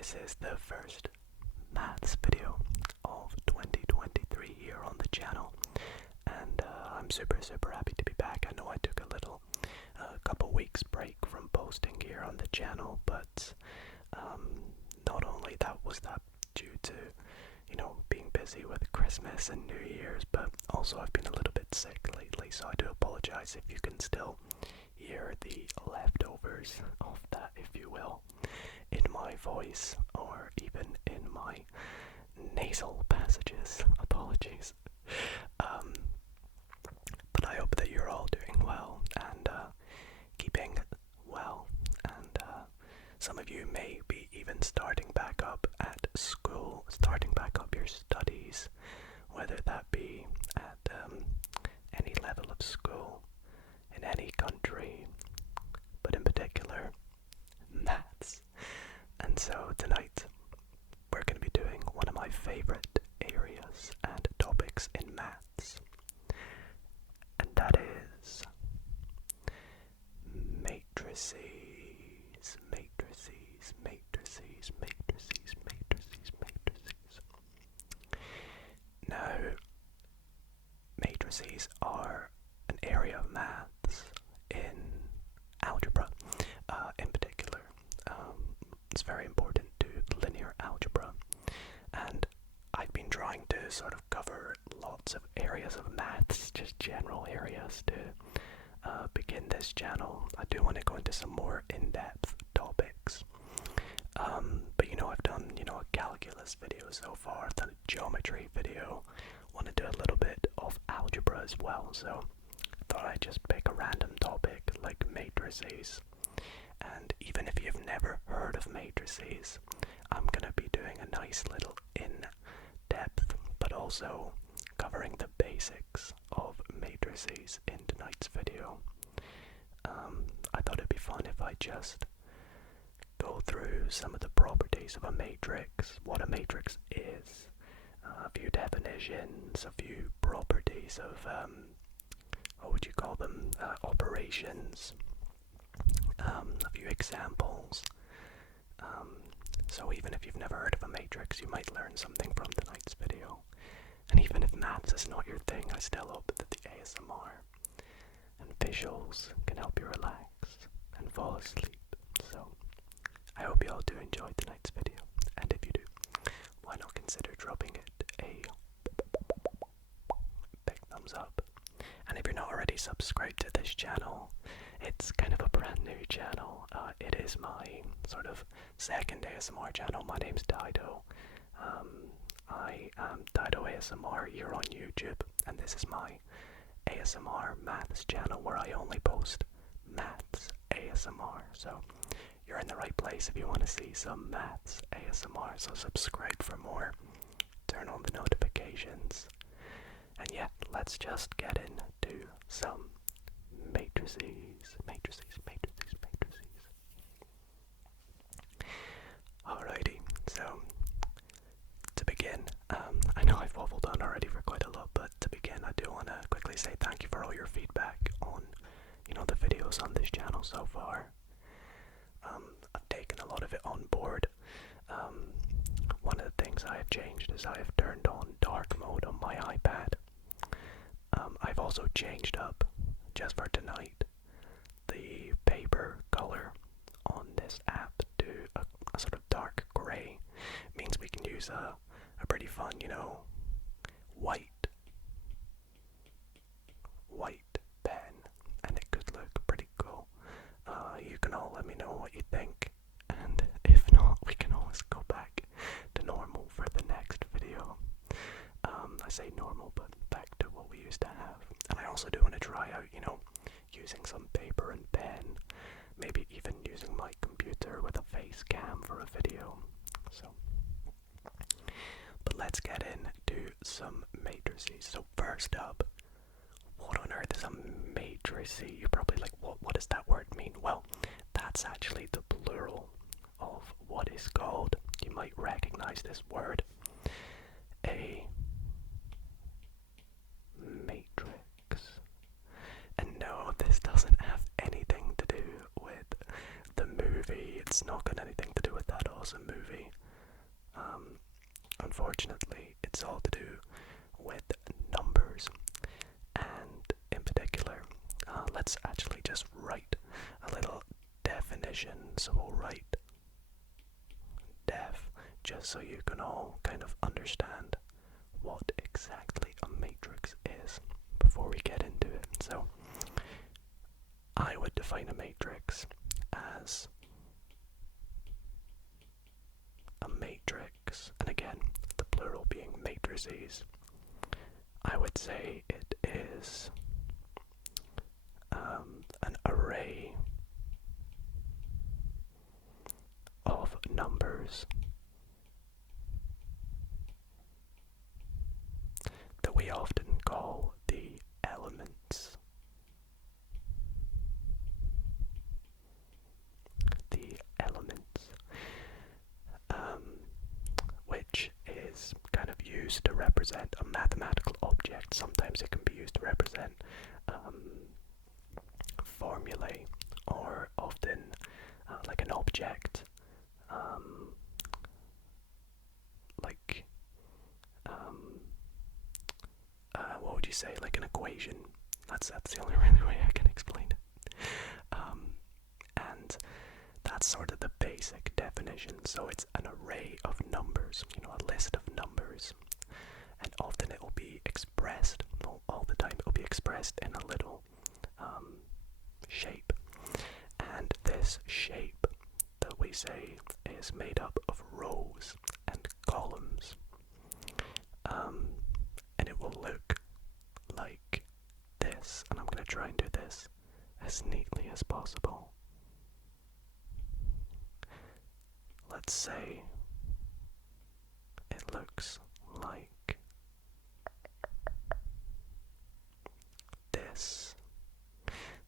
This is the first maths video of 2023 here on the channel, and I'm super happy to be back. I know I took a little couple weeks break from posting here on the channel, but not only that was that due to being busy with Christmas and New Year's, but also I've been a little bit sick lately, so I do apologize if you can still hear the leftovers of that, if you will, in my voice or even in my nasal passages. Apologies. But I hope that you're all doing well and keeping well, and some of you may be even starting back up at school, starting back up your studies, whether that be at any level of school in any country, but in particular maths. And so tonight we're going to be doing one of my favorite areas and topics in maths, and that is matrices. Now, matrices are an area of maths in algebra, in particular. It's very important to linear algebra, and I've been trying to sort of cover lots of areas of maths, just general areas, to begin this channel. I do want to go into some more in-depth topics, but I've done a calculus video so far, I've done a geometry video, want to do a little bit of algebra as well, so I thought I'd just pick a random topic like matrices. And even if you've never heard of matrices, I'm going to be doing a nice little in-depth, but also covering the basics of matrices in tonight's video. I thought it'd be fun if I just go through some of the properties of a matrix, what a matrix is, a few definitions, a few properties of, what would you call them, operations, a few examples. So even if you've never heard of a matrix, you might learn something from tonight's video. And even if maths is not your thing, I still hope that the ASMR and visuals can help you relax and fall asleep. So I hope you all do enjoy tonight's video, and if you do, why not consider dropping it a big thumbs up. And if you're not already subscribed to this channel, it's kind of a brand new channel. It is my sort of second ASMR channel. My name's Dido. I am Dido ASMR here on YouTube, and this is my ASMR maths channel where I only post maths ASMR. So you're in the right place if you want to see some maths ASMR. So subscribe for more, turn on the notifications, and yeah, let's just get into some matrices. Alrighty, so to begin, I know I've waffled on already for quite a lot, but to begin I do want to quickly say thank you for all your feedback on, the videos on this channel so far. I've taken a lot of it on board. One of the things I have changed is I have turned on dark mode on my iPad. I've also changed up, just for tonight, the paper color on this app to a sort of dark grey. Means we can use a pretty fun, white pen, and it could look pretty cool. You can all let me know what you think, and if not, we can always go back to normal for the next video. I say normal, but back to what we used to have. And I also do want to try out, using some paper and pen, maybe even using my computer with a face cam for a video. So, but let's get into some matrices. So first up, what on earth is a matrice? You're probably like, what does that word mean? Well, that's actually the plural of what is called, you might recognize this word, a matrix. And no, this doesn't have anything to do with the movie. It's not got anything to do with that awesome movie. let's actually just write a little definition. So we'll write def, just so you can all kind of understand what exactly a matrix is before we get into it. So I would define a matrix as a matrix, and again, the plural being matrices. I would say it is an array of numbers that we often call the elements. The elements, which is kind of used to represent a mathematical object. Sometimes it can be used to represent formulae, or often like an object, like what would you say, like an equation. That's the only really way I can explain it. And that's sort of the basic definition. So it's an array of numbers, a list of numbers, and often it will be expressed, well, all the time it will be expressed in a little shape, and this shape that we say is made up of rows and columns, and it will look like this, and I'm going to try and do this as neatly as possible. Let's say it looks like this.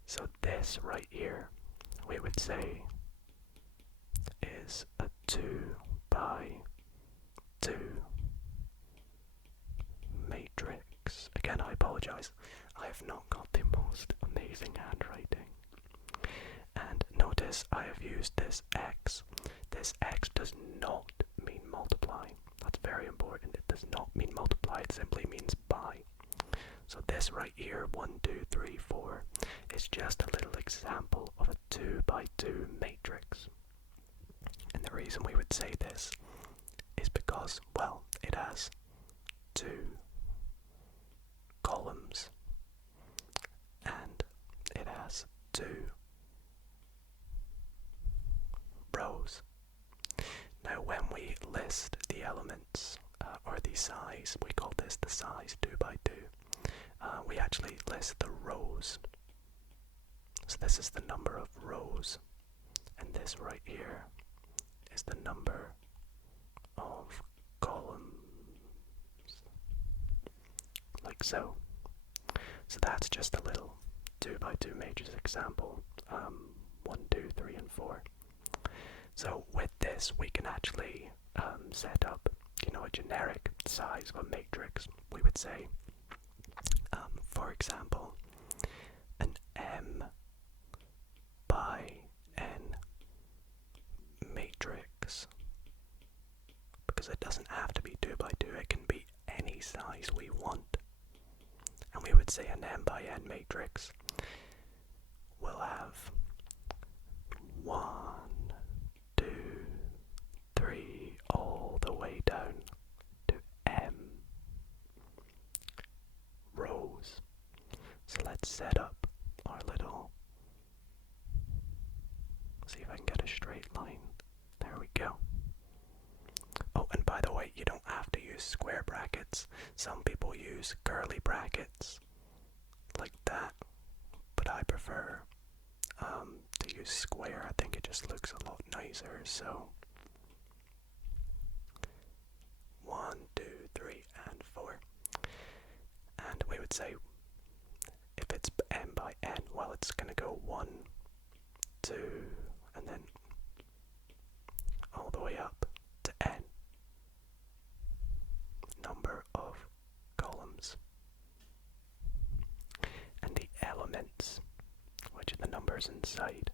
So this right here, we would say, is a 2 by 2 matrix. Again, I apologize. I have not got the most amazing handwriting. And notice I have used this x. This x does not mean multiply. That's very important. It does not mean multiply. It simply means by. So this right here, 1, 2, 3, 4, is just a little example of a 2 by 2 matrix. And the reason we would say this is because, well, it has 2 columns and it has 2 rows. Now when we list the elements, or the size, we call this the size 2 by 2, we actually list the rows. So this is the number of rows, and this right here is the number of columns, like so. So that's just a little 2 by 2 matrix example, 1, 2, 3, and 4. So with this, we can actually set up, a generic size of a matrix. We would say, for example, an M by N matrix, because it doesn't have to be 2 by 2, it can be any size we want. And we would say an M by N matrix will have 1, 2, 3, all the way down to M rows. So let's set up our little, see if I can get a straight line. There we go. Oh, and by the way, you don't have to use square brackets. Some people use curly brackets like that, but I prefer to use square. I think it just looks a lot nicer. So 1, 2, 3, and 4. And we would say, if it's M by N, well, it's going to go 1, 2, and then all the way up to N. Number of columns. And the elements, which are the numbers inside,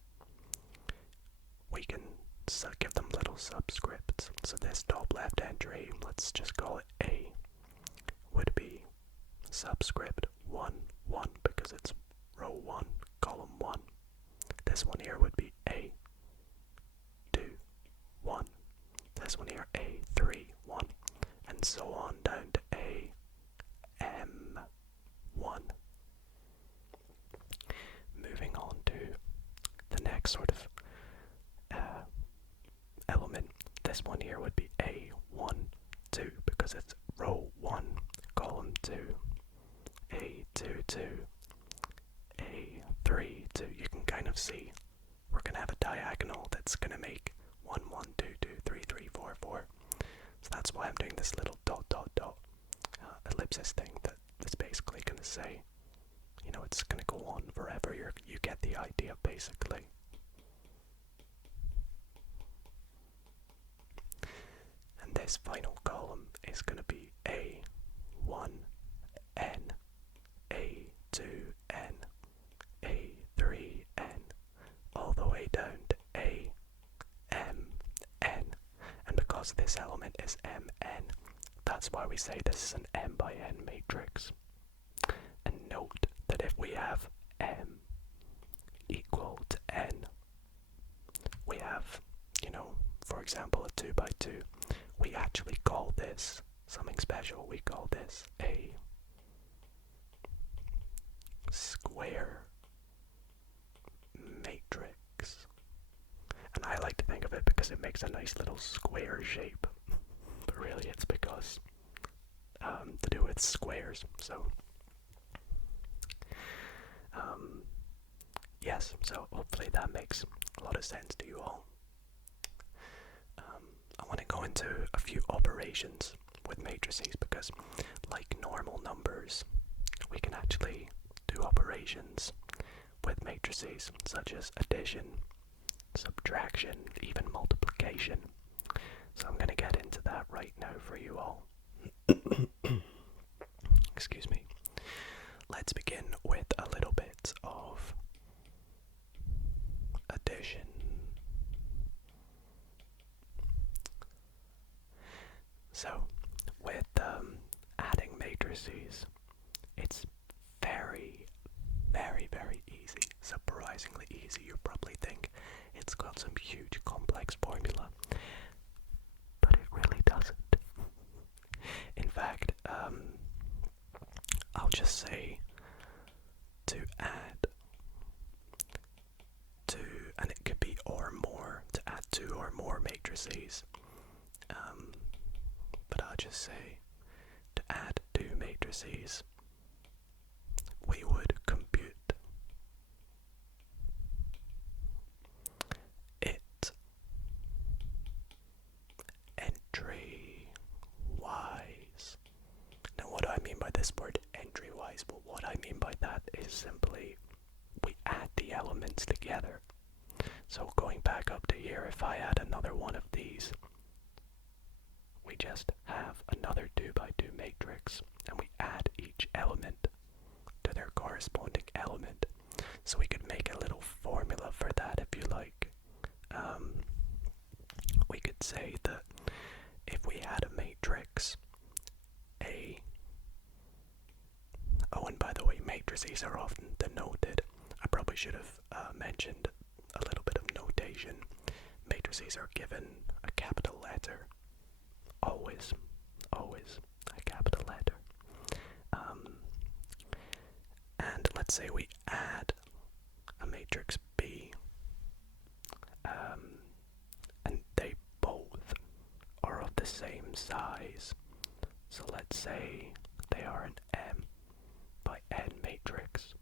we can give them little subscripts. So this top left entry, let's just call it A, would be subscript 1, 1, because it's row 1, column This one here would be A, 2, 1. This one here, A, 3, 1. And so on down to A, M, 1. Moving on to the next sort of element. This one here would be A, 1, 2, because it's row 1, column 2, A, 2, 2, A, 3, 2. You can kind of see we're going to have a diagonal that's going to make 1, 1, 2, 2, 3, 3, 4, 4. So that's why I'm doing this little dot, dot, dot ellipsis thing that's basically going to say, you know, it's going to go on forever. You get the idea, basically. And this final column is going to be A1, N, A2N, A3N, all the way down to A, M, N. And because this element is Mn, that's why we say this is an m by n matrix. And note that if we have m equal to n, we have, you know, for example, a 2 by 2, we actually call this something special. We call this a square matrix. And I like to think of it because it makes a nice little square shape. But really it's because to do with squares. So yes, so hopefully that makes a lot of sense to you all. I want to go into a few operations with matrices because, like normal numbers, we can actually do operations with matrices such as addition, subtraction, even multiplication. So I'm going to get into that right now for you all. Excuse me. Let's begin with a little bit of addition. So, with adding matrices, it's very, very, very easy. Surprisingly easy. You probably think it's got some huge complex formula, but it really doesn't. In fact, I'll just say to add two, and it could be or more, to add two or more matrices. But I'll just say to add two matrices, we would compute it entry-wise. Now what do I mean by this word entry-wise? Well, what I mean by that is simply we add the elements together. So going back up to here, if I add another one of these, we just have another 2 by 2 matrix, and we add each element to their corresponding element. So we could make a little formula for that if you like. We could say that if we had a matrix A, oh, and by the way, matrices are often denoted. I probably should have mentioned a little bit of notation. Matrices are given a capital letter. Always a capital letter. And let's say we add a matrix B, and they both are of the same size. So let's say they are an M by N matrix.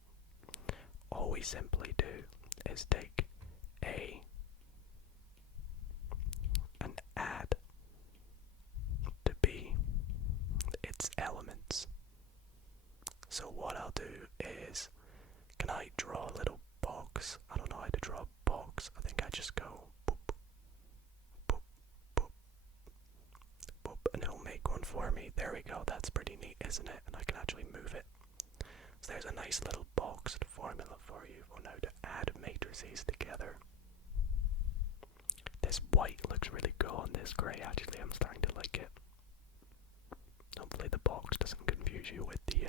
All we simply do is take A and add to B its elements. So what I'll do is, can I draw a little box? I don't know how to draw a box. I think I just go boop, boop, boop, boop, and it'll make one for me. There we go. That's pretty neat, isn't it? And I can actually move it. So there's a nice little boxed formula for you for now to add matrices together. This white looks really cool on this grey. Actually, I'm starting to like it. Hopefully the box doesn't confuse you with the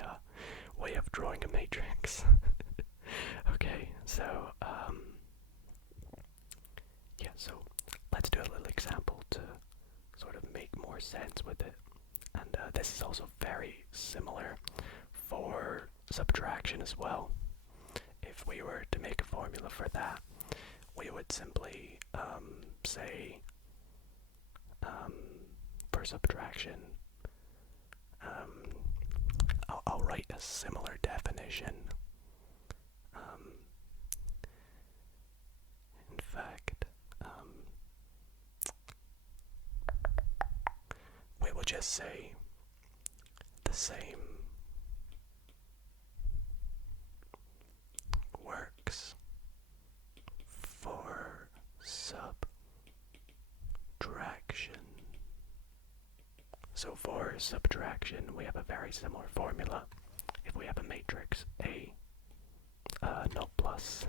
way of drawing a matrix. Okay, so more sense with it. And this is also very similar for subtraction as well. If we were to make a formula for that, we would simply say for subtraction, I'll write a similar definition. In fact, we will just say the same works for subtraction. So for subtraction, we have a very similar formula. If we have a matrix A, not plus,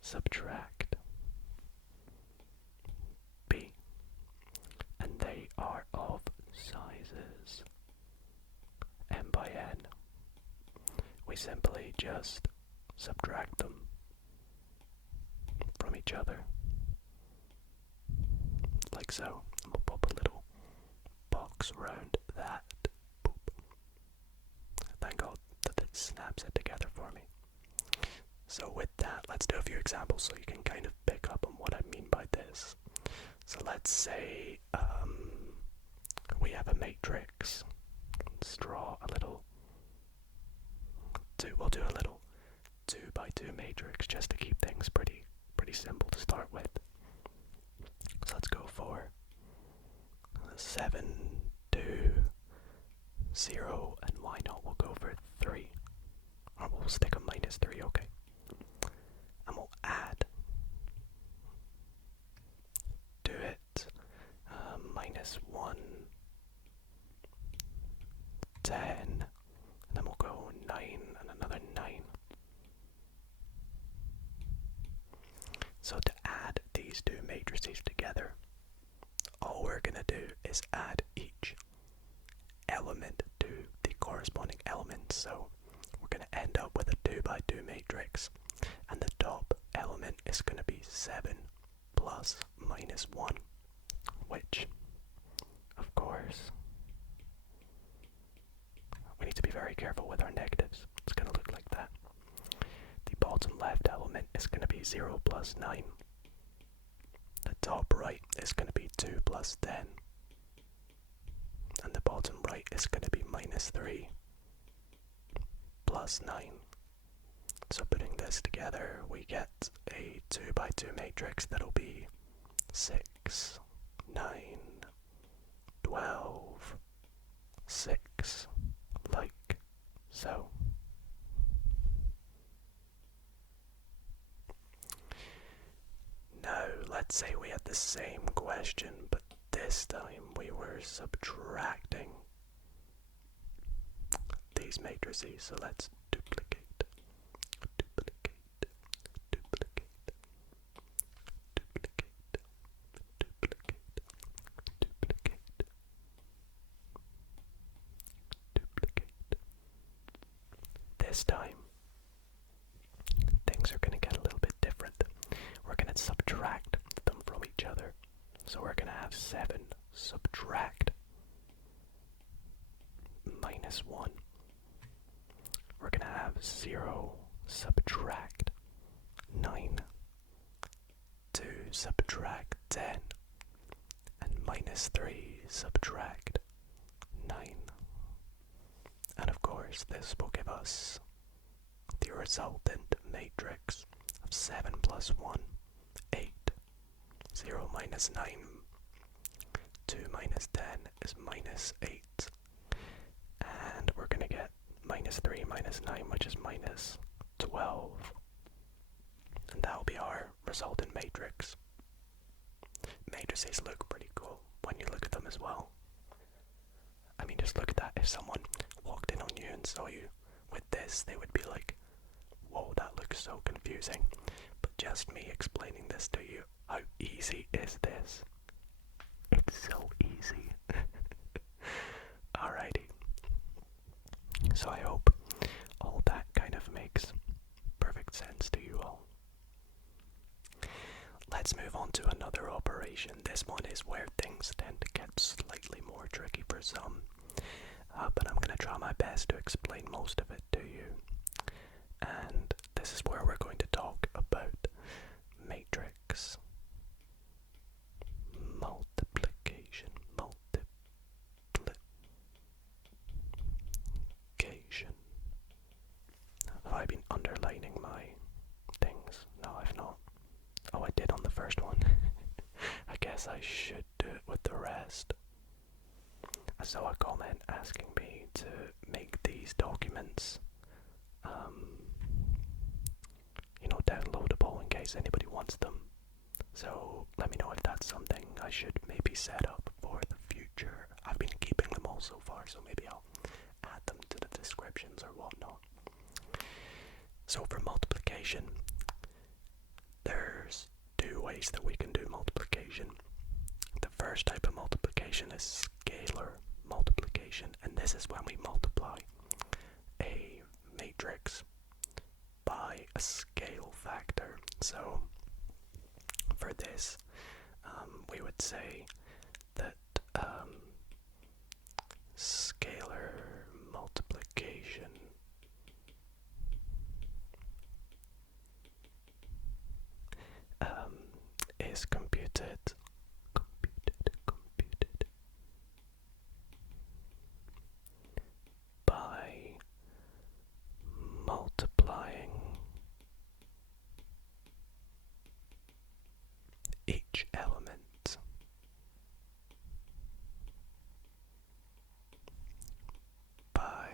subtract B, and they are of sizes m by n, we simply just subtract them from each other, like so. And we'll pop a little box around that. Boop. Thank God that it snaps it together for me. So with that, let's do a few examples so you can kind of pick up on what I mean by this. So let's say we have a matrix. Let's draw a little we'll do a little 2 by 2 matrix just to keep things pretty simple to start with. So let's go for 7, 2, 0, and why not? We'll go for 3. Or we'll stick a -3, okay. And we'll add to it -1, 10, and then we'll go 9 and another 9. So to add these two matrices together, all we're going to do is add each element to the corresponding element. So we're going to end up with a 2 by 2 matrix, and the top element is going to be 7 plus -1, which, of course, we need to be very careful with our negatives. It's going to look like that. The bottom left element is going to be 0 plus 9. The top right is going to be 2 plus 10. And the bottom right is going to be -3 plus 9. So putting this together, we get a 2 by 2 matrix that'll be 6, 9, 12, 6, like so. Now, let's say we had the same question, but this time we were subtracting these matrices. So let's duplicate, duplicate, duplicate, duplicate, duplicate, duplicate, duplicate. This time, things are going to get a little bit different. We're going to subtract them from each other. So we're going to have 7 subtract -1. We're going to have 0 subtract 9, 2 subtract 10, and -3 subtract 9. And of course, this will give us the resultant matrix of 7 plus 1, 8. 0 minus 9, 2 minus 10 is -8. And we're going to get -3 minus 9, which is -12. And that will be our resultant matrix. Matrices look pretty cool when you look at them as well. I mean, just look at that. If someone walked in on you and saw you with this, they would be like, whoa, that looks so confusing. But just me explaining this to you, how easy is this? It's so easy. Alrighty. So I hope all that kind of makes perfect sense to you all. let's move on to another operation. This one is where things tend to get slightly more tricky for some, but I'm going to try my best to explain most of it to you. And this is where we're going to talk about matrix multiplication. Have I been underlining my things? No, I've not. Oh, I did on the first one. I guess I should do it with the rest. I saw a comment asking me to make these documents, downloadable in case anybody wants them. So let me know if that's something I should maybe set up for the future. I've been keeping them all so far, so maybe I'll add them to the descriptions or whatnot. So for multiplication, there's two ways that we can do multiplication. The first type of multiplication is scalar multiplication, and this is when we multiply a matrix by a scale factor. So for this, we would say that scalar multiplication is computed by multiplying each element by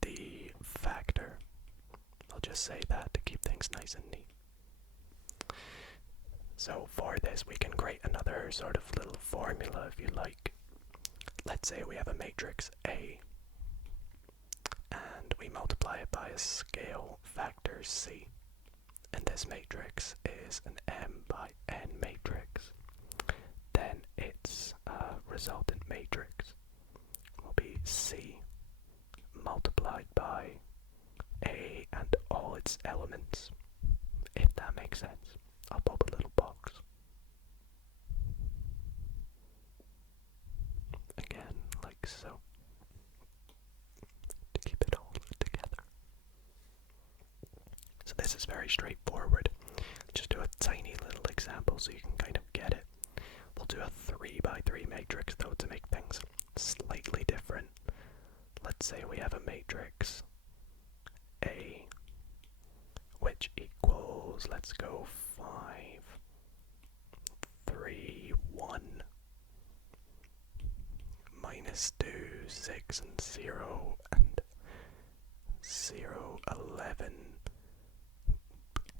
the factor. I'll just say that to keep things nice and neat. So for this, we can create another sort of little formula if you like. Let's say we have a matrix A, and we multiply it by a scale factor C. And this matrix is an M by N matrix. Then its resultant matrix will be C multiplied by A and all its elements, if that makes sense. I'll pop a little box. Again, like so. To keep it all together. So this is very straightforward. Just do a tiny little example so you can kind of get it. We'll do a 3 by 3 matrix though to make things slightly different. Let's say we have a matrix A, which equals, let's go 5, 3, 1, minus 2, 6, and 0, and 0, 11.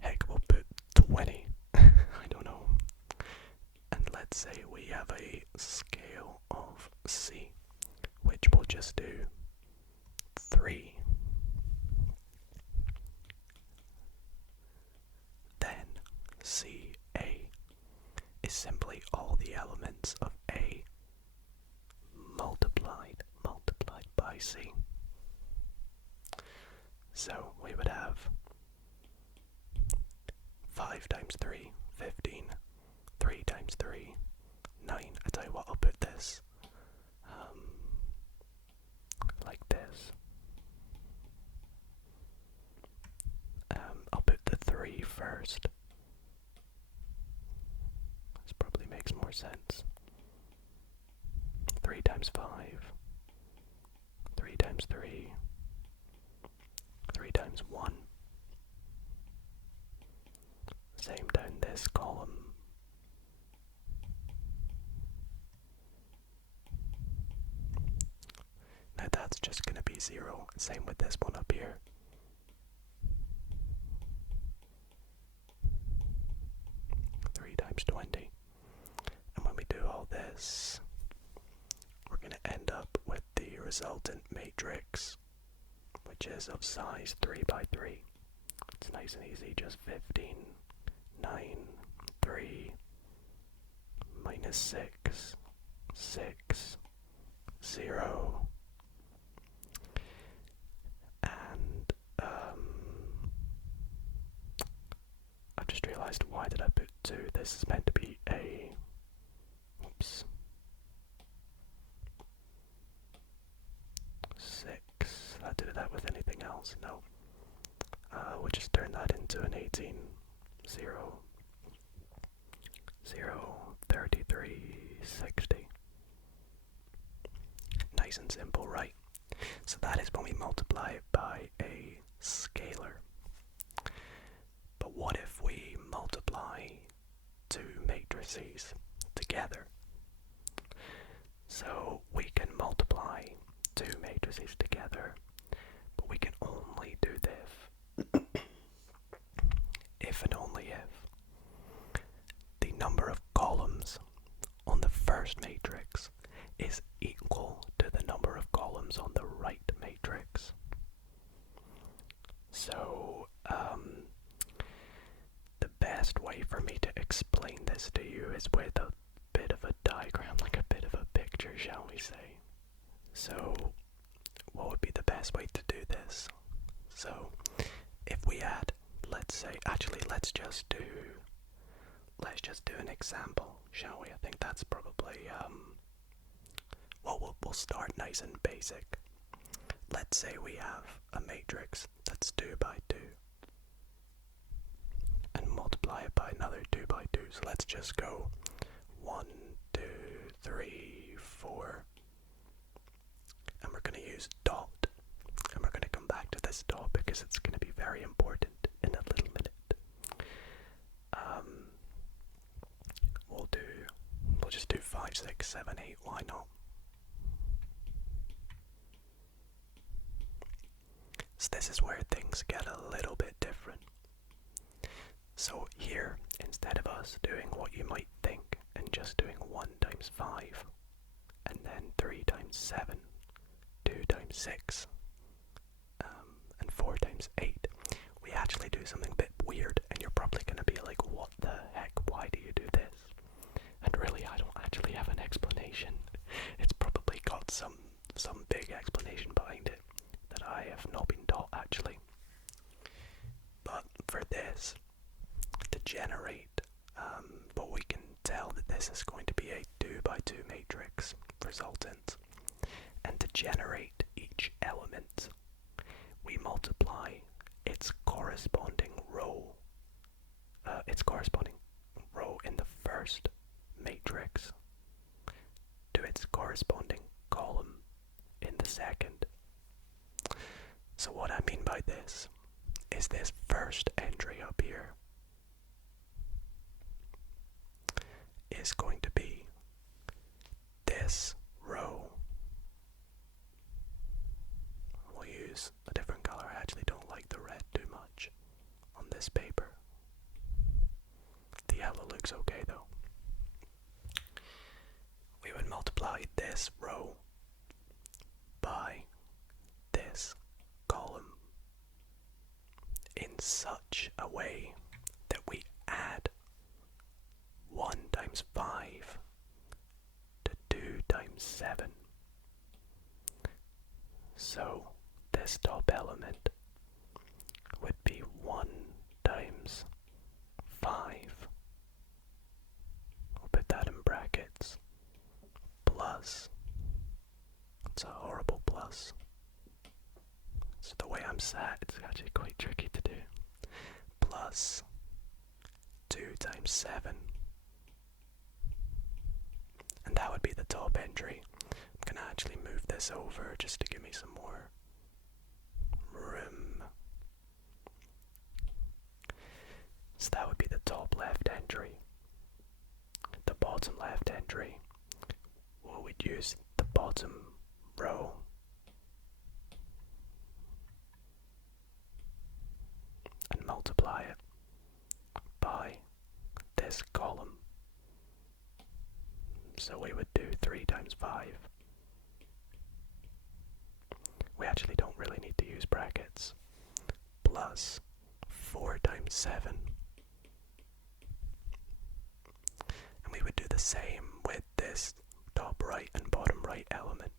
Heck, we'll put 20. I don't know. And let's say we have a scale of C, which we'll just do 3. Then CA is simply all the elements of A multiplied by C. So we would have 5 times 3, 15. 3 times 3, 9. I tell you what, I'll put this like this. I'll put the 3 first. This probably makes more sense. 3 times 5. 3 times 3. 3 times 1. Same down this column. Now that's just going to be 0. Same with this one up here. Times 20. And when we do all this, we're going to end up with the resultant matrix, which is of size 3 by 3. It's nice and easy, just 15, 9, 3, minus 6, 6, 0, and I've just realized, why did I put 2? This is meant to be a... Oops. 6. Did that with anything else? No. We'll just turn that into an 18. 0, 0, 33, 60. Nice and simple, right? So that is when we multiply it by a scalar. But what if we multiply 2 matrices together? So we can multiply 2 matrices together, but we can only do this if and only if the number of columns on the first matrix is equal to the number of columns on the right matrix. So, the best way for me to explain this to you is with a bit of a diagram, like a bit of a picture, shall we say. So, what would be the best way to do this? So, if we add, let's say, actually, let's just do an example, shall we? I think that's probably, well, we'll start nice and basic. Let's say we have a matrix that's 2 by 2 and multiply it by another 2 by 2. So let's just go 1, 2, 3, 4. And we're going to use dot. And we're going to come back to this dot because it's going to be very important in a little minute. We'll just do 5, 6, 7, 8. Why not? So this is where things get a little bit different. So here, instead of us doing what you might think and just doing 1 times 5, and then 3 times 7, 2 times 6, and 4 times 8, we actually do something a bit weird, and you're probably going to be like, what the heck, why do you do this? And really, I don't actually have an explanation. It's probably got some big explanation behind it that I have not been taught actually. But for this, to generate, but we can tell that this is going to be a 2 by 2 matrix resultant. And to generate each element, we multiply its corresponding row in the first matrix to its corresponding column in the second. So what I mean by this is this first entry up here is going to be this row. We'll use a different color. I actually don't like the red too much on this paper. The yellow looks okay though. We would multiply this row by this column in such a way that we add 1 times 5 to 2 times 7. So this top element would be 1 times 5. I'll put that in brackets. Plus, it's a horrible plus. So the way I'm sat, it's actually quite tricky to do. Plus 2 times 7. And that would be the top entry. I'm gonna actually move this over just to give me some more room. So that would be the top left entry. The bottom left entry, well, we'd use the bottom row and multiply it by this column. So we would do 3 times 5. We actually don't really need to use brackets. Plus 4 times 7. And we would do the same with this top right and bottom right element.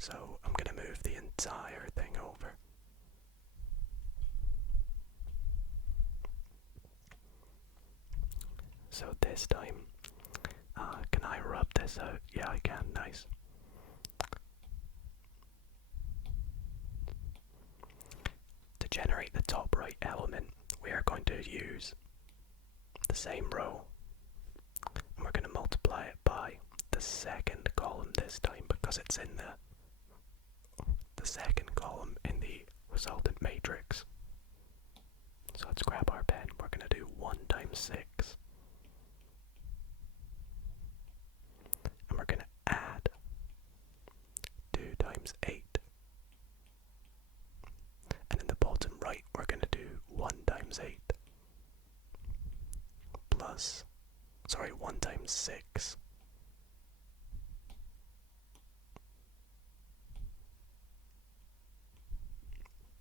So I'm going to move the entire thing over. So this time, can I rub this out? Yeah, I can. Nice. To generate the top right element, we are going to use the same row, and we're going to multiply it by the second column this time because it's in the second column in the resultant matrix. So let's grab our pen. We're going to do 1 times 6. And we're going to add 2 times 8. And in the bottom right, we're going to do 1 times 8 plus, 1 times 6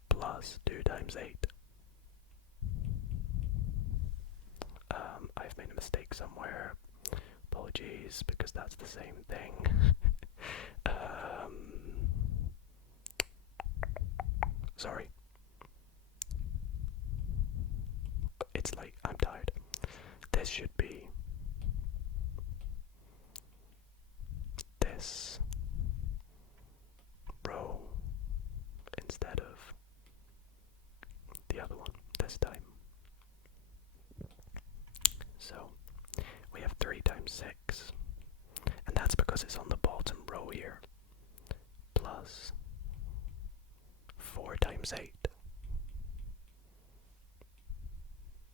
plus 2 times 8. I've made a mistake somewhere. Apologies, because that's the same thing. Sorry. It's late, I'm tired. This should be this row instead of the other one this time. So we have 3 times 6, and that's because it's on the bottom row here, plus 4 times 8.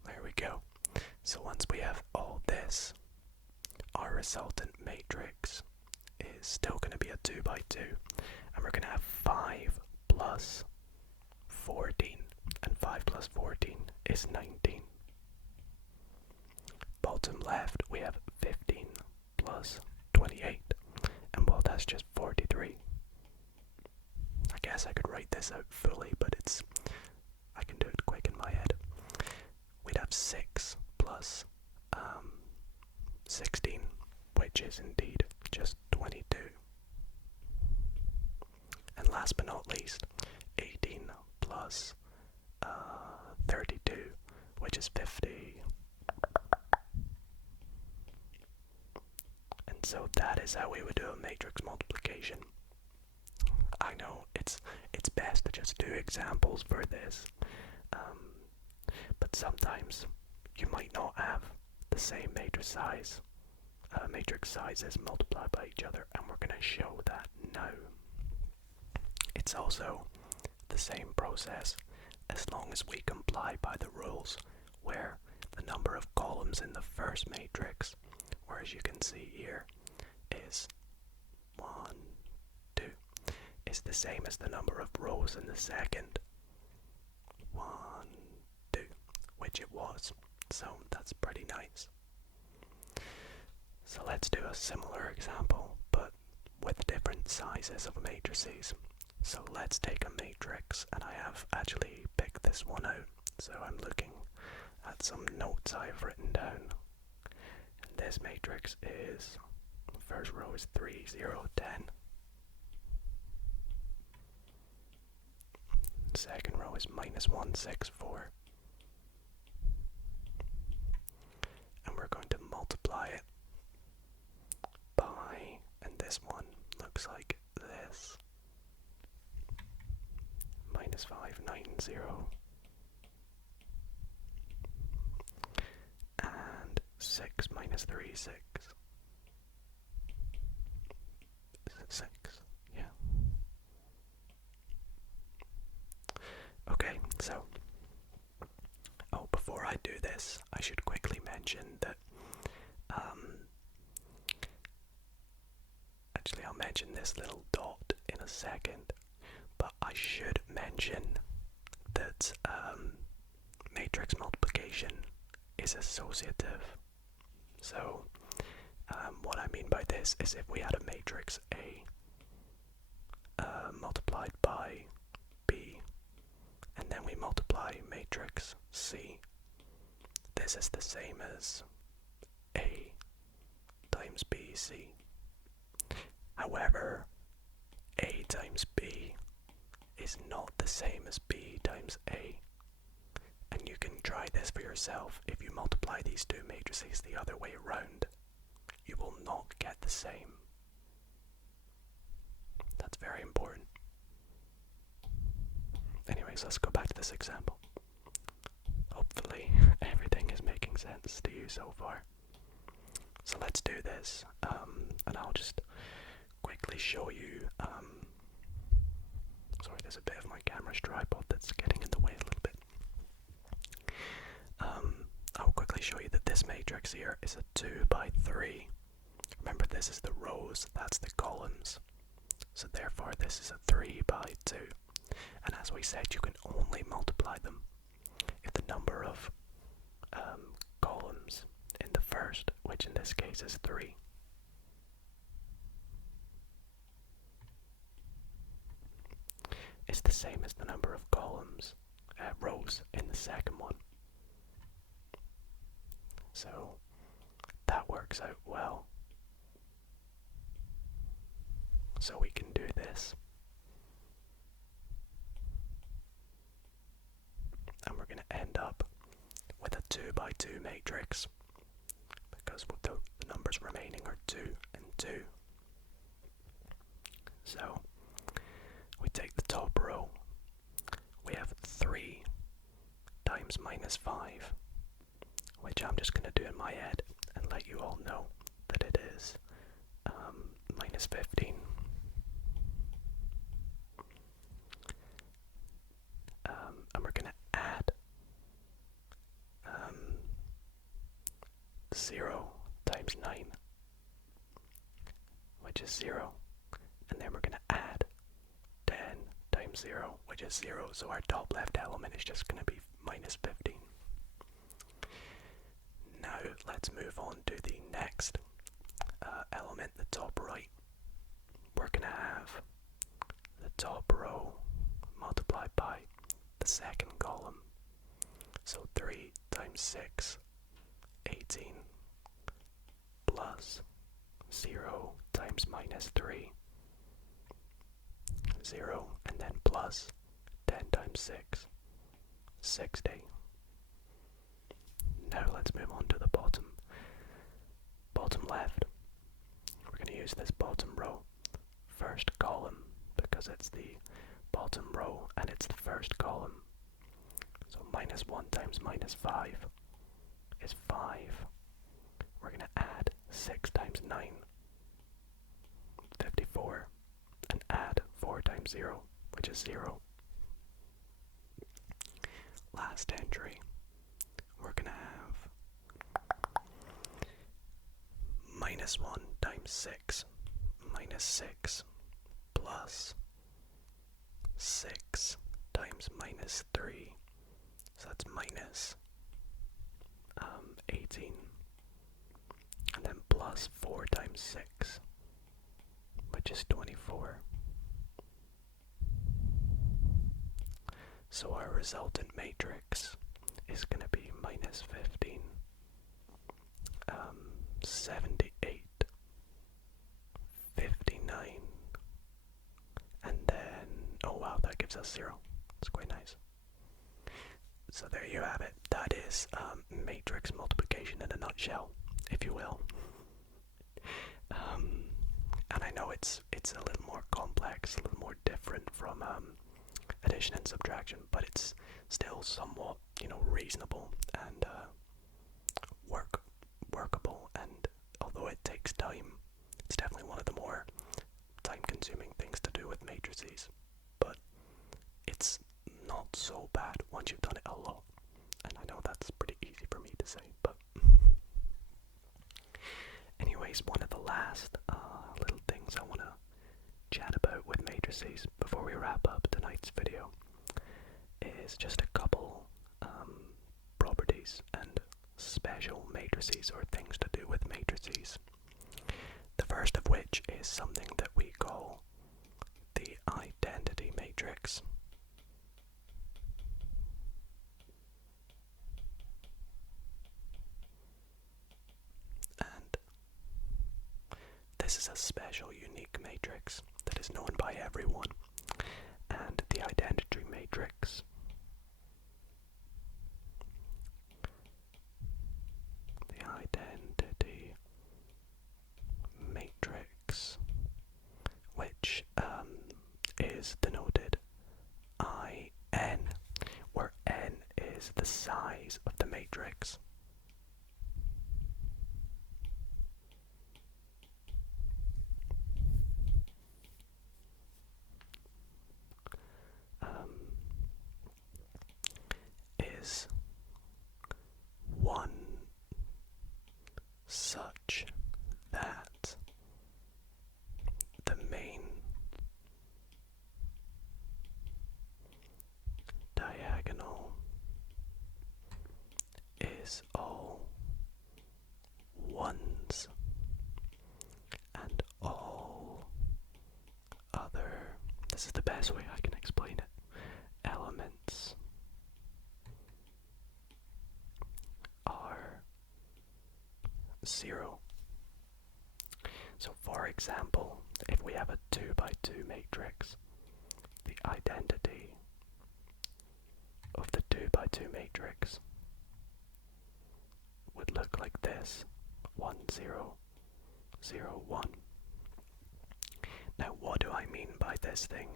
There we go. So once we have all this, our resultant matrix is still going to be a 2 by 2, and we're going to have 5 plus 14, and 5 plus 14 is 19. Bottom left, we have 15 plus 28, and well, that's just 43. I guess I could write this out fully, but I can do it quick in my head. We'd have 6 plus 16, which is indeed just 22. And last but not least, 18 plus 32, which is 50. And so that is how we would do a matrix multiplication. I know it's best to just do examples for this, but sometimes you might not have the same matrix sizes multiplied by each other, and we're going to show that now. It's also the same process as long as we comply by the rules where the number of columns in the first matrix, or as you can see here, is 1, 2, is the same as the number of rows in the second. 1, 2, which it was. So that's pretty nice. So let's do a similar example, but with different sizes of matrices. So let's take a matrix, and I have actually picked this one out. So I'm looking at some notes I've written down. And this matrix is, first row is 3, 0, 10. Second row is -1, 6, 4. And we're going to multiply it by, and this one looks like this, -5, 9, 0. And 6 minus 3, 6. 6, yeah. Okay, so, before I do this, I should quickly mention that, actually I'll mention this little dot in a second, but I should mention that matrix multiplication is associative. So, what I mean by this is if we had a matrix A multiplied by B, and then we multiply matrix C, this is the same as A times B, C. However, A times B is not the same as B times A. And you can try this for yourself. If you multiply multiply these two matrices the other way around, you will not get the same. That's very important. Anyways, let's go back to this example. Hopefully everything is making sense to you so far. So let's do this, and I'll just quickly show you, sorry, there's a bit of my camera's tripod that's getting in the way a little bit. I'll quickly show you that this matrix here is a 2 by 3. Remember, this is the rows, that's the columns. So therefore this is a 3 by 2. And as we said, you can only multiply them if the number of columns in the first, which in this case is 3, is the same as the number of columns, rows in the second one. So that works out well. So we can do this. And we're going to end up with a 2 by 2 matrix, because the numbers remaining are 2 and 2. So we take the top row. We have 3 times minus 5, which I'm just going to do in my head and let you all know that it is minus 15. And we're going to add 0 times 9, which is 0. And then we're going to add 10 times 0, which is 0. So our top left element is just going to be minus 15. Now let's move on to the next element, the top right. We're going to have the top row multiplied by the second column. So 3 times 6, 18, plus 0 times minus 3, 0, and then plus 10 times 6, 60. Now let's move on to the bottom left. We're going to use this bottom row, first column, because it's the bottom row and it's the first column. So minus 1 times minus 5 is 5. We're going to add 6 times 9, 54, and add 4 times 0, which is 0. Last entry, we're going to have minus 1 times 6, minus 6, plus 6 times minus 3, so that's minus 18, and then plus 4 times 6, which is 24. So our resultant matrix is going to be minus 15, 78, 59, and then, oh wow, that gives us 0. It's quite nice. So there you have it. That is matrix multiplication in a nutshell, if you will. And I know it's a little more complex, a little more different from addition and subtraction, but it's still somewhat, reasonable and workable. And although it takes time, it's definitely one of the more time-consuming things to do with matrices. But it's not so bad once you've done it a lot. And I know that's pretty easy for me to say, but anyways, one of the last little things I want to chat about with matrices before we wrap up tonight's video is just a couple properties and special matrices, or things to do with matrices. The first of which is something that we call the identity matrix. And this is a special, unique matrix that is known by everyone. And the identity matrix is the size of the matrix. Is 1 such that the main diagonal is all ones and all other, this is the best way I can explain it, elements are 0. So for example, if we have a 2 by 2 matrix, the identity of the 2 by 2 matrix would look like this: 1 0 0 1. Now what do I mean by this thing?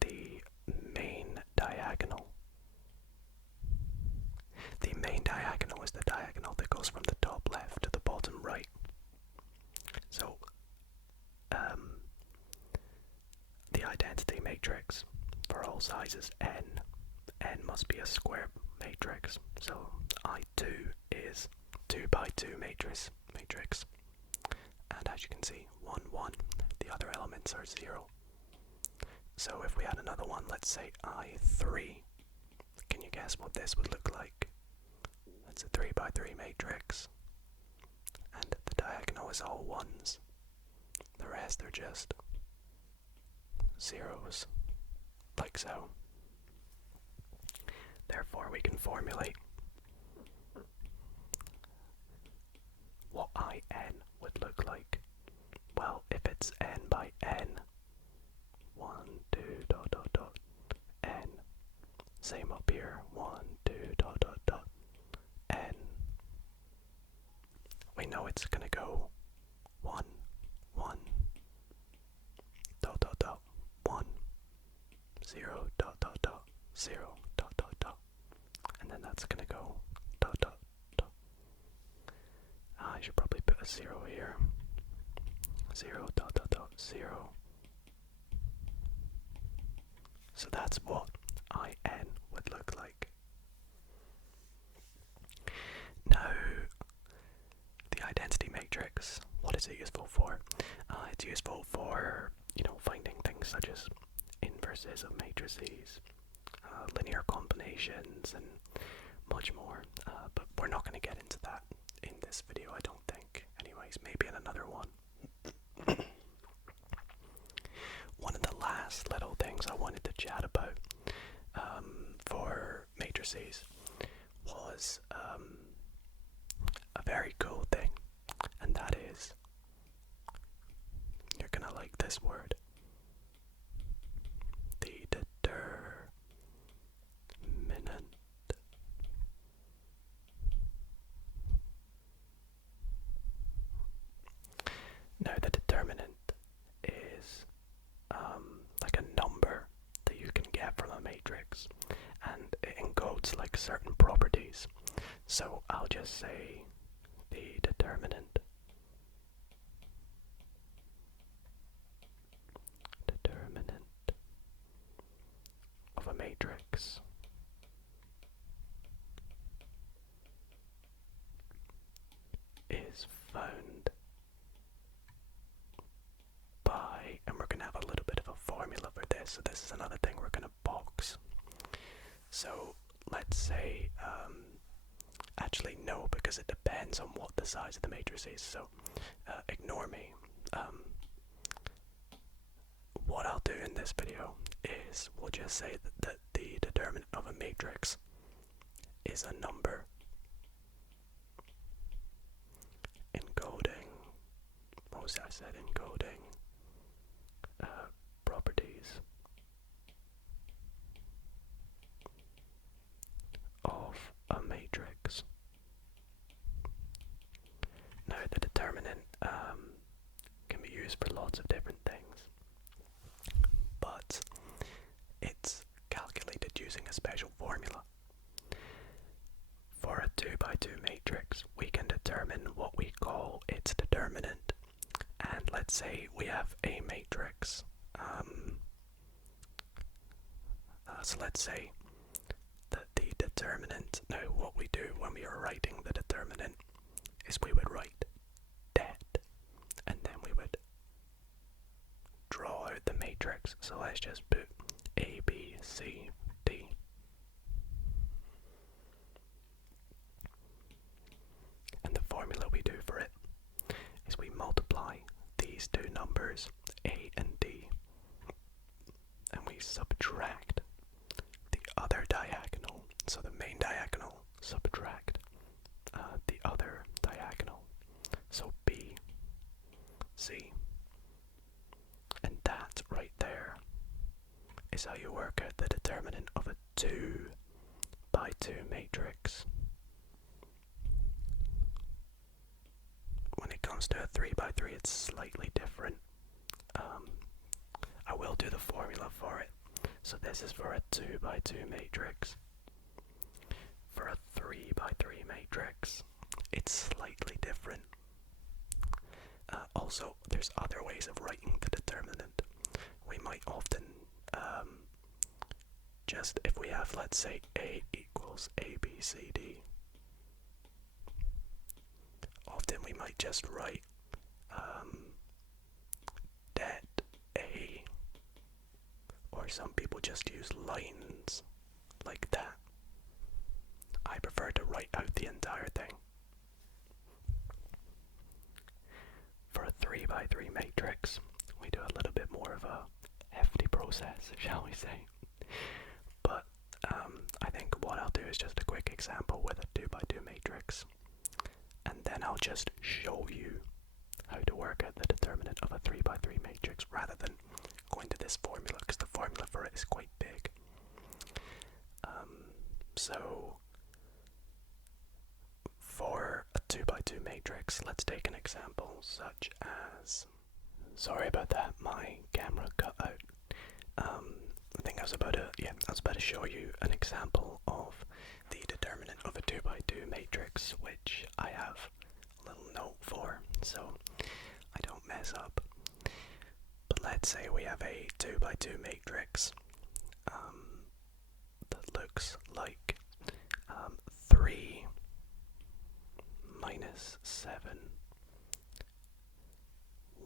The main diagonal. The main diagonal is the diagonal that goes from the top left to the bottom right. So the identity matrix for all sizes n must be a square matrix. So I2 is 2 by 2 matrix, and as you can see, 1 1, the other elements are 0. So if we had another one, let's say I3, can you guess what this would look like? It's a 3 by 3 matrix, and the diagonal is all ones. The rest are just zeros, like so. Therefore, we can formulate what IN would look like. Well, if it's n by n, 1 2 dot dot dot n. Same up here, 1 2 dot dot dot n. We know it's gonna go 1 1 dot dot dot 1 0 dot dot dot 0 dot dot dot, and then that's gonna go dot dot dot. I should probably put a 0 here. 0 dot dot dot 0. So that's what IN would look like. Now, the identity matrix, what is it useful for? It's useful for, finding things such as inverses of matrices, linear combinations, and much more. But we're not going to get into that in this video, I don't think. Anyways, maybe in another one. One of the last little things I wanted to chat about for matrices was a very cool thing, and that is, you're gonna like this word, the determinant. Now, the determinant is like a number that you can get from a matrix, and it encodes like certain properties. So I'll just say the determinant of a matrix is found by, and we're going to have a little bit of a formula for this, so this is another thing we're going to box. So let's say, actually no, because it depends on what the size of the matrix is, so ignore me. What I'll do in this video is we'll just say that the determinant of a matrix is a number encoding, what was that I said, encoding properties of a matrix. Now, the determinant can be used for lots of different things, but it's calculated using a special formula formula. For a 2 by 2 matrix, we can determine what we call its determinant. And let's say we have a matrix. So let's say that the determinant, now what we do when we are writing the determinant is we would write det, and then we would draw out the matrix. So let's just put A, B, C, D. And the formula we do for it is we multiply these two numbers, A and D, and we subtract the other diagonal. So the main diagonal, subtract the other diagonal. So B, C. And that right there is how you work out the determinant of a 2 by 2 matrix. When it comes to a 3 by 3, it's slightly different. I will do the formula for it. So this is for a 2 by 2 matrix. For a 3 by 3 matrix, it's slightly different. Also, there's other ways of writing the determinant. We might often just, if we have, let's say, A equals A, B, C, D, often we might just write det A, or some people just use lines like that. I prefer to write out the entire thing. For a 3 by 3 matrix, we do a little bit more of a hefty process, shall we say. But I think what I'll do is just a quick example with a 2 by 2 matrix, and then I'll just show you how to work out the determinant of a 3 by 3 matrix rather than going to this formula, because the formula for it is quite big. So for a 2 by 2 matrix, let's take an example such as, sorry about that, my camera cut out. I think I was about to show you an example of the determinant of a 2 by 2 matrix, which I have a little note for, so I don't mess up. But let's say we have a 2 by 2 matrix that looks like 3 minus 7,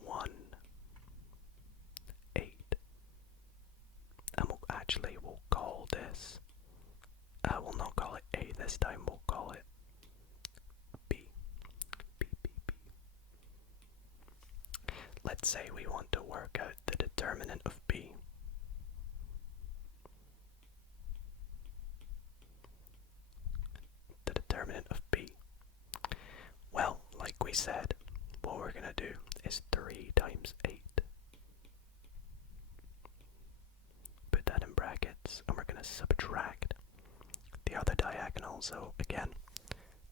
1, 8. And we'll call this, we'll not call it A this time, we'll call it B. B, B, B. Let's say we want to work out the determinant of B. The determinant of B. Well, like we said, what we're going to do is 3 times 8. Put that in brackets, and we're going to subtract the other diagonal. So again,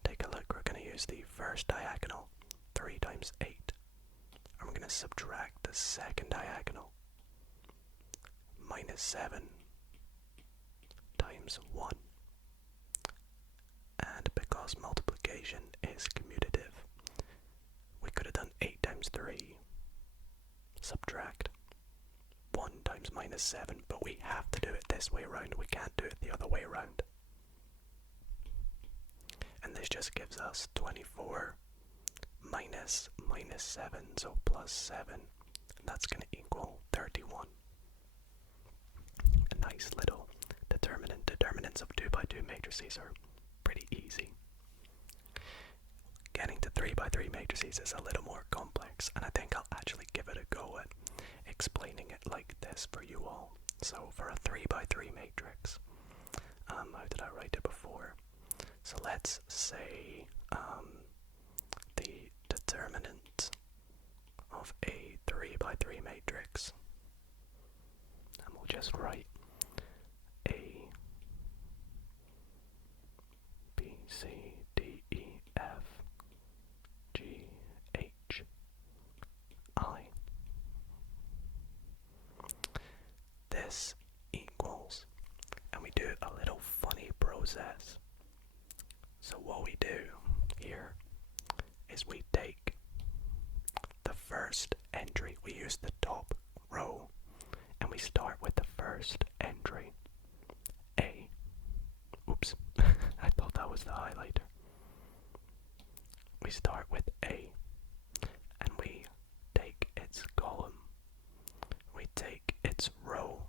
take a look, we're going to use the first diagonal, 3 times 8. And we're going to subtract the second diagonal, minus 7 times 1. And because multiplication is commutative, we could have done 8 times 3, subtract 1 times minus 7, but we have to do it this way around, we can't do it the other way around. And this just gives us 24 minus 7, so plus 7, and that's going to equal 31. A nice little determinant. Determinants of 2 by 2 matrices are pretty easy. Getting to 3 by 3 matrices is a little more complex, and I think I'll actually give it a go at explaining it like this for you all. So for a 3 by 3 matrix, how did I write it before? So let's say the determinant of a 3 by 3 matrix, and we'll just write A, B, C, D, E, F, G, H, I. This equals, and we do a little funny So what we do here is we take the first entry, we use the top row, and we start with the first entry, A. Oops, I thought that was the highlighter. We start with A, and we take its column, we take its row,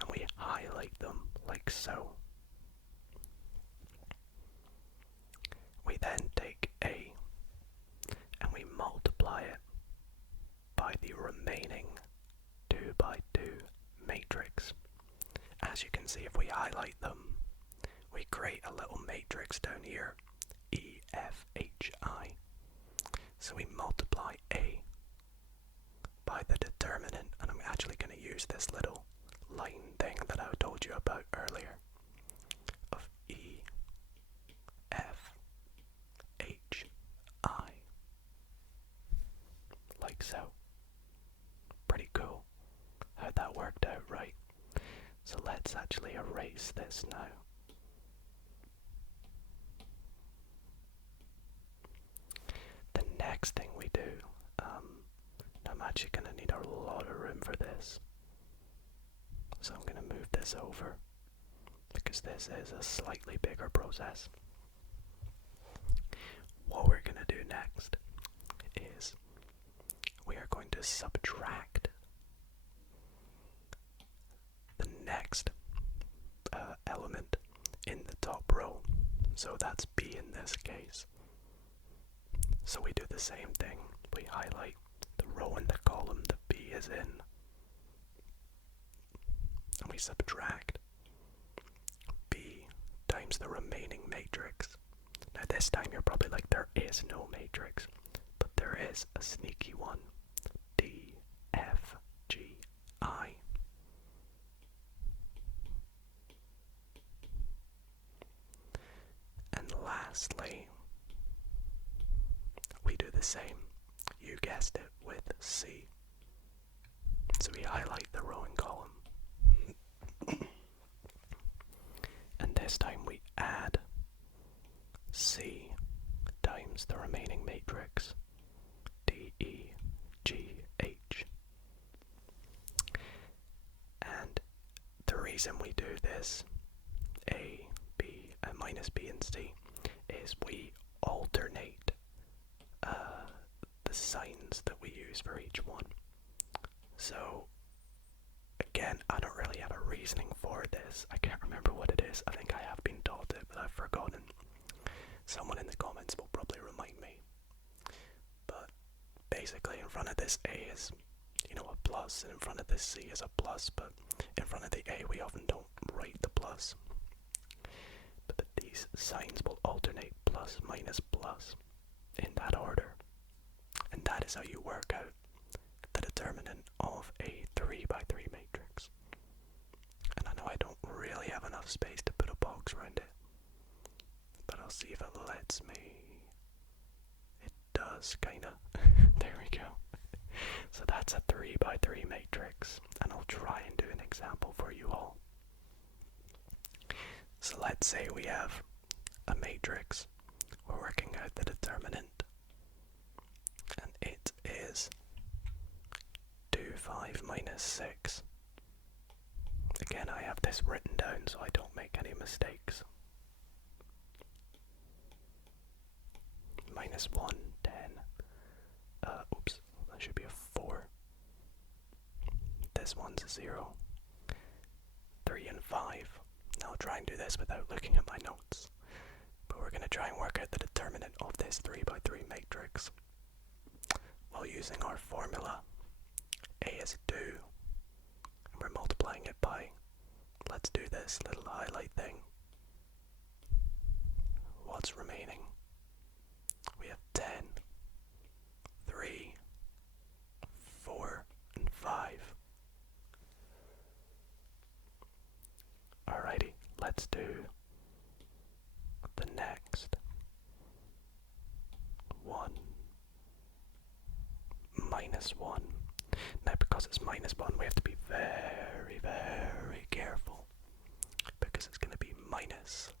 and we highlight them like so. We then take A, and we multiply it by the remaining 2 by 2 matrix. As you can see, if we highlight them, we create a little matrix down here, E, F, H, I. So we multiply A by the determinant, and I'm actually going to use this little line thing that I told you about earlier, of E, F, H, I. Like so. Pretty cool. How'd that worked out, right? So let's actually erase this now. The next thing we do, I'm actually going to need a lot of room for this. So I'm going to move this over, because this is a slightly bigger process. What we're going to do next is we are going to subtract the next element in the top row. So that's B in this case. So we do the same thing. We highlight the row and the column that B is in, and we subtract B times the remaining matrix. Now this time you're probably like, there is no matrix, but there is a sneaky one. D, F, G, I. And lastly, we do the same, you guessed it, with C. So we highlight the row and column. And this time we add C times the remaining matrix, D, E, G, H. And the reason we do this, A, B, and minus B and C, is we alternate the signs that we use for each one. So again, I don't really have a reasoning for this. I can't remember what it is. I think I have been taught it, but I've forgotten. Someone in the comments will probably remind me. But basically, in front of this A is, a plus, and in front of this C is a plus, but in front of the A we often don't write the plus. But these signs will alternate plus, minus, plus, in that order. And that is how you work out the determinant of a 3 by 3 matrix. And I know I don't really have enough space to put a box around it, but I'll see if it lets me. It does, kinda. There we go. So that's a 3 by 3 matrix, and I'll try and do an example for you all. So let's say we have a matrix. We're working out the determinant, and it is 2, 5 minus 6. Again, I have this written down so I don't make any mistakes. Minus 1, 10. Oops, that should be a 4. This one's a 0. 3 and 5. Now I'll try and do this without looking at my notes. But we're going to try and work out the determinant of this 3 by 3 matrix while using our formula. A is 2, and we're multiplying it by, let's do this little highlight thing. What's remaining? We have 10, 3, 4, and 5. Alrighty, let's do the next 1, minus 1. Now because it's minus 1, we have to be very, very careful, because it's going to be minus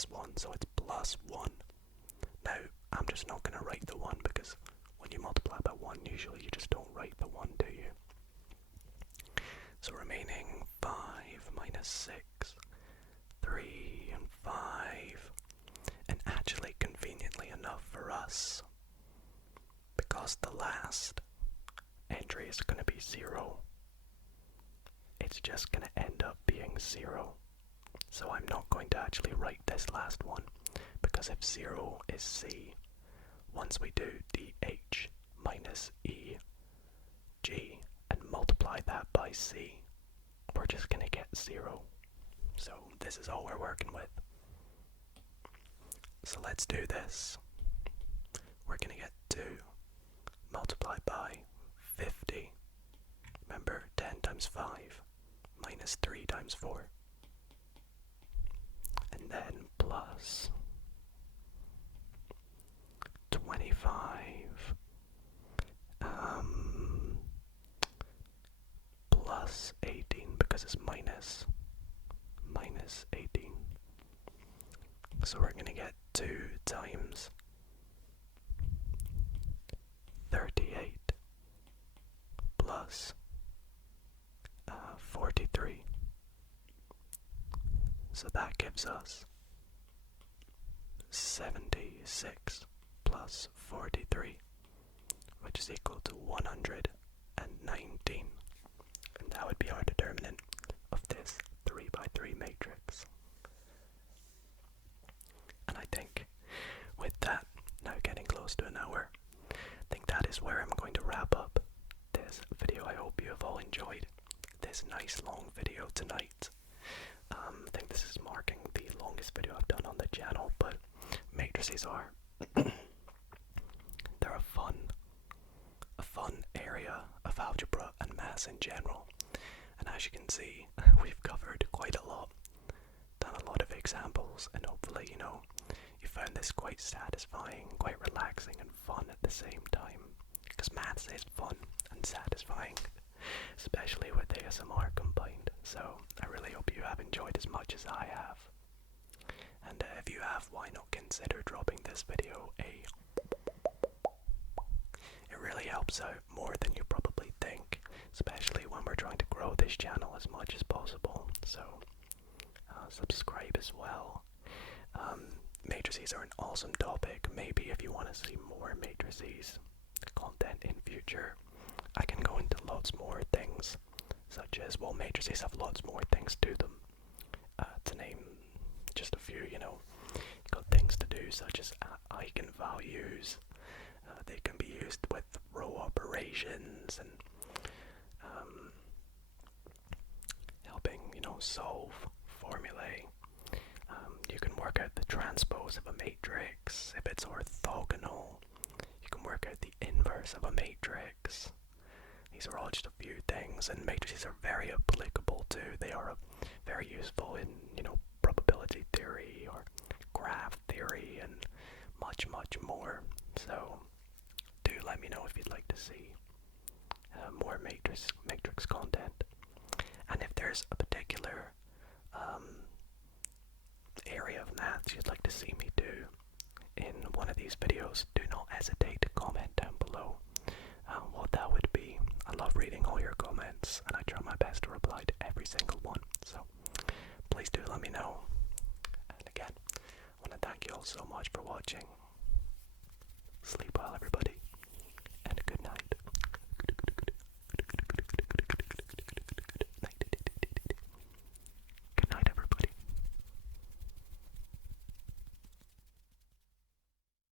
this 1, so it's plus 1. Now, I'm just not going to write the 1 because when you multiply by 1, usually you just don't write the 1, do you? So remaining 5 minus 6, 3 and 5. And actually, conveniently enough for us, because the last entry is going to be 0, it's just going to end up being 0. So I'm not going to actually write this last one, because if 0 is C, once we do dH minus E, G, and multiply that by C, we're just going to get 0. So this is all we're working with. So let's do this. We're going to get 2 multiplied by 50. Remember, 10 times 5 minus 3 times 4. And then plus 25. Plus 18 because it's minus 18. So we're going to get 2 times 38 plus 43. So that gives us 76 plus 43, which is equal to 119. And that would be our determinant of this 3 by 3 matrix. And I think with that, now getting close to an hour, I think that is where I'm going to wrap up this video. I hope you have all enjoyed this nice long video tonight. I think this is marking the longest video I've done on the channel, but matrices are they're a fun area of algebra and maths in general. And as you can see, we've covered quite a lot, done a lot of examples, and hopefully, you found this quite satisfying, quite relaxing and fun at the same time. Because maths is fun and satisfying, especially with ASMR combined. So I really hope you have enjoyed as much as I have. And if you have, why not consider dropping this video a... It really helps out more than you probably think, especially when we're trying to grow this channel as much as possible. So subscribe as well. Matrices are an awesome topic. Maybe if you want to see more matrices content in future, I can go into lots more things, such as, well, matrices have lots more things to them. To name just a few, you've got things to do such as eigenvalues. They can be used with row operations and helping, solve formulae. You can work out the transpose of a matrix if it's orthogonal. You can work out the inverse of a matrix. These are all just a few things, and matrices are very applicable too. They are very useful in, probability theory or graph theory and much, much more. So do let me know if you'd like to see more matrix content. And if there's a particular area of maths you'd like to see me do in one of these videos, do not hesitate to comment down below what that would be. I love reading all your comments, and I try my best to reply to every single one. So please do let me know. And again, I want to thank you all so much for watching. Sleep well, everybody.